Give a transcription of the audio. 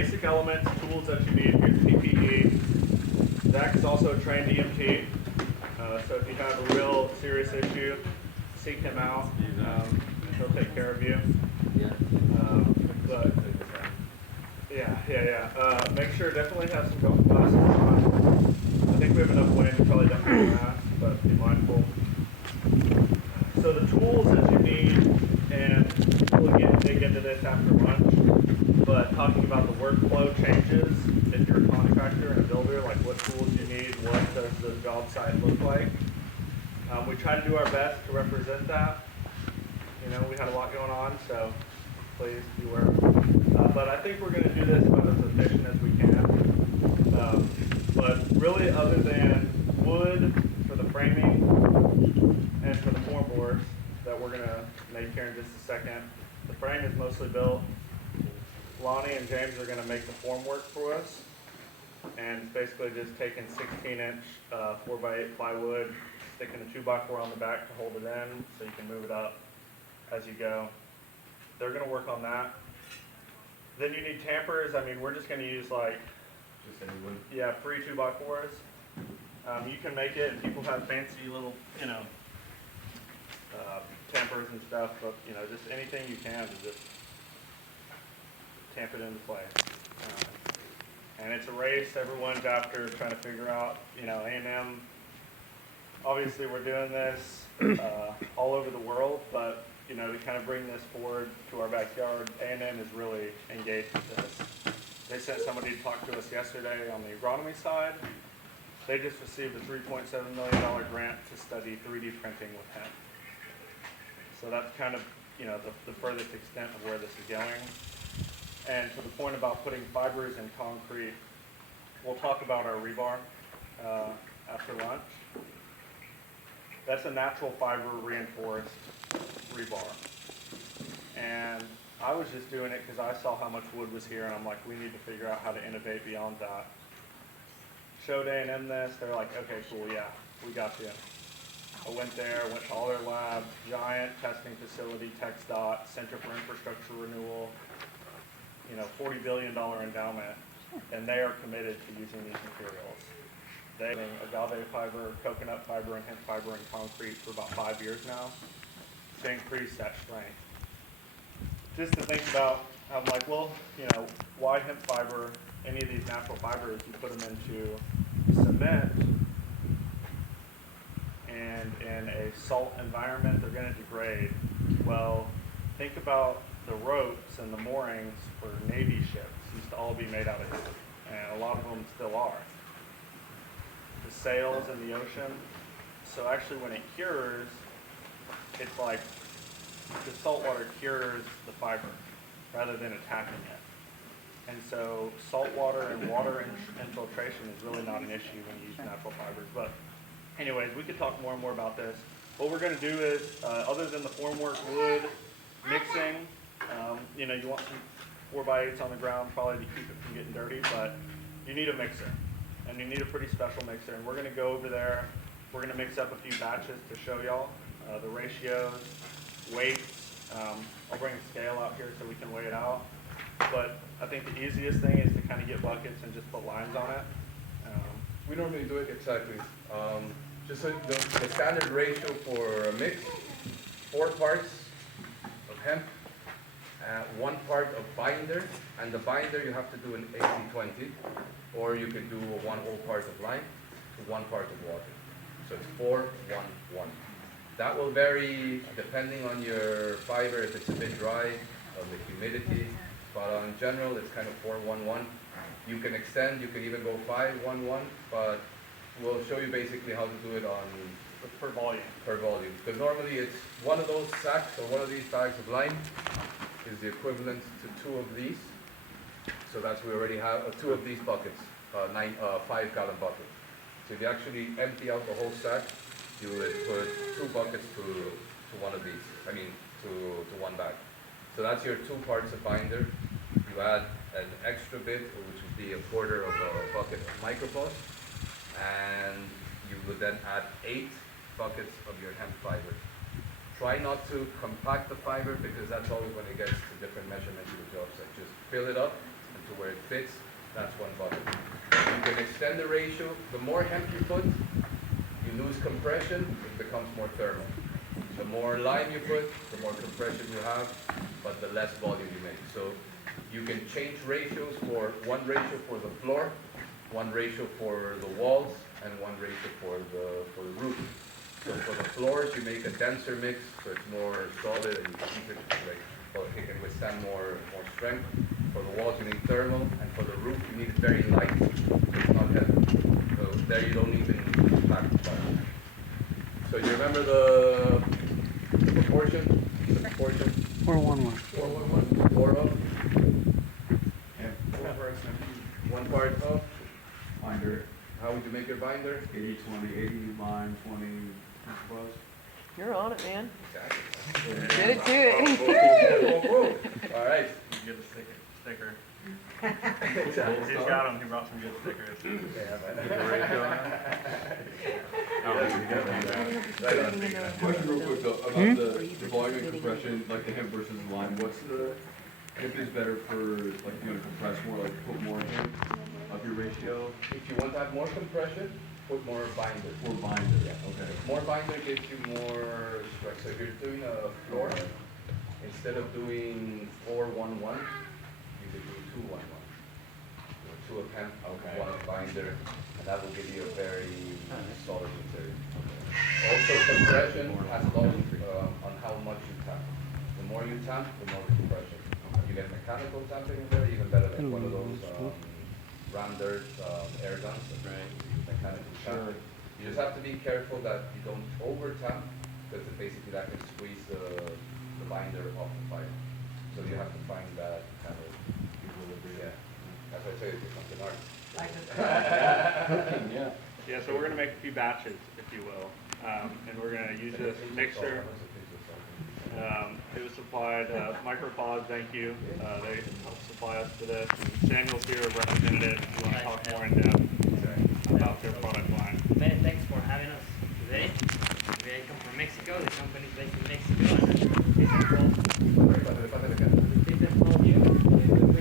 basic elements, tools that you need. Here's PPE. Zach is also a trained EMT, so if you have a real serious issue, seek him out. He'll take care of you. But make sure definitely have some golf glasses on. I think we have enough wind to probably don't need that, but be mindful. So the tools that you need, and we'll dig into this after lunch, but talking about the workflow changes, if you're a contractor and a builder, like what tools you need, what does the job site look like. We try to do our best to represent that. You know, we had a lot going on, so please beware. But I think we're going to do this about as efficient as we can. But really, other than wood for the framing and for the formboards that we're going to make here in just a second, the frame is mostly built. Lonnie and James are going to make the formwork for us. And it's basically just taking 16-inch 4x8 plywood, sticking a 2x4 on the back to hold it in so you can move it up as you go. They're going to work on that. Then you need tampers. I mean, we're just going to use like, free 2x4s. You can make it, and people have fancy little, tampers and stuff, but, just anything you can to just tamp it into place. And it's a race. Everyone's after trying to figure out, A&M. Obviously, we're doing this all over the world, but to kind of bring this forward to our backyard, A&M is really engaged with this. They sent somebody to talk to us yesterday on the agronomy side. They just received a $3.7 million grant to study 3D printing with hemp. So that's kind of, the furthest extent of where this is going. And to the point about putting fibers in concrete, we'll talk about our rebar after lunch. That's a natural fiber reinforced rebar. And I was just doing it because I saw how much wood was here, and I'm like, we need to figure out how to innovate beyond that. Showed A&M this, they're like, okay, cool, yeah, we got you. I went there, went to all their labs, giant testing facility, TxDOT, Center for Infrastructure Renewal, $40 billion endowment, and they are committed to using these materials. They've been agave fiber, coconut fiber, and hemp fiber in concrete for about 5 years now to increase that strength. Just to think about, I'm like, well, why hemp fiber? Any of these natural fibers, you put them into cement, and in a salt environment, they're going to degrade. Well, think about the ropes and the moorings for Navy ships used to all be made out of hemp, and a lot of them still are. The sails in the ocean. So actually, when it cures, it's like the salt water cures the fiber rather than attacking it. And so salt water and water infiltration is really not an issue when you use natural fibers. But anyways, we could talk more and more about this. What we're going to do is, other than the formwork, wood, mixing, you want some 4x8s on the ground probably to keep it from getting dirty, but you need a mixer. And you need a pretty special mixer. And we're going to go over there. We're going to mix up a few batches to show y'all the ratios, weights. I'll bring a scale out here so we can weigh it out. But I think the easiest thing is to kind of get buckets and just put lines on it. We normally do it exactly. Just so the standard ratio for a mix, 4 parts of hemp, 1 part of binder, and the binder you have to do an 80-20, or you can do 1 whole part of lime to 1 part of water. So it's 4-1-1. That will vary depending on your fiber, if it's a bit dry, on the humidity, but in general it's kind of 4-1-1. You can extend, you can even go 5-1-1, but we'll show you basically how to do it on per volume. Per volume. Because normally it's one of those sacks or one of these bags of lime is the equivalent to 2 of these. So that's, we already have 2 of these buckets, 5-gallon buckets. So if you actually empty out the whole sack, you would put 2 buckets to one of these, to 1 bag. So that's your 2 parts of binder. You add an extra bit, which would be 1/4 of a bucket of micropause, and you would then add 8 buckets of your hemp fiber. Try not to compact the fiber because that's always when it gets to different measurements of the job site. Just fill it up and to where it fits, that's 1 button. You can extend the ratio. The more hemp you put, you lose compression, it becomes more thermal. The more lime you put, the more compression you have, but the less volume you make. So you can change ratios for 1 ratio for the floor, 1 ratio for the walls, and 1 ratio for the roof. So for the floors, you make a denser mix, so it's more solid and you can keep it like, so it can withstand more strength. For the walls, you need thermal, and for the roof, you need it very light, so it's not heavy. So there you don't even pack the fire. So you remember the proportion? The proportion? 411. 411. 4 of? And 4 parts and 1 part of? binder, How would you make your binder? 80, 20, 80 line, 20 plus. You're on it, man. Exactly. Get it to it. Boom, boom. All right. You get the sticker. He's got them. He brought some good stickers. Question real quick though, about the volume and compression, like the hemp versus the lime, what's the, hemp is better for, like, you want to compress more, like put more in, up your ratio, If you want to have more compression, put more binder. or binder, okay. More binder gives you more strength. So if you're doing a floor, instead of doing 4-1-1, you could do 2-1-1. 2 of hemp, Okay. 1 of binder, and that will give you a very solid material. Also, compression has a lot on how much you tap. The more you tap, the more compression. You get mechanical tapping in there, even better than one of those ram dirt air guns. Right. Mechanical tap. You just have to be careful that you don't over tap, because basically that can squeeze the binder off the fire. So you have to find that kind of equilibrium. Yeah. That's why I say it becomes an art. Yeah. Yeah, so we're gonna make a few batches, if you will, and we're gonna use this mixer. It was supplied, Micropod, thank you. They helped supply us with this. Samuel's here, representative, if you want to talk more in depth.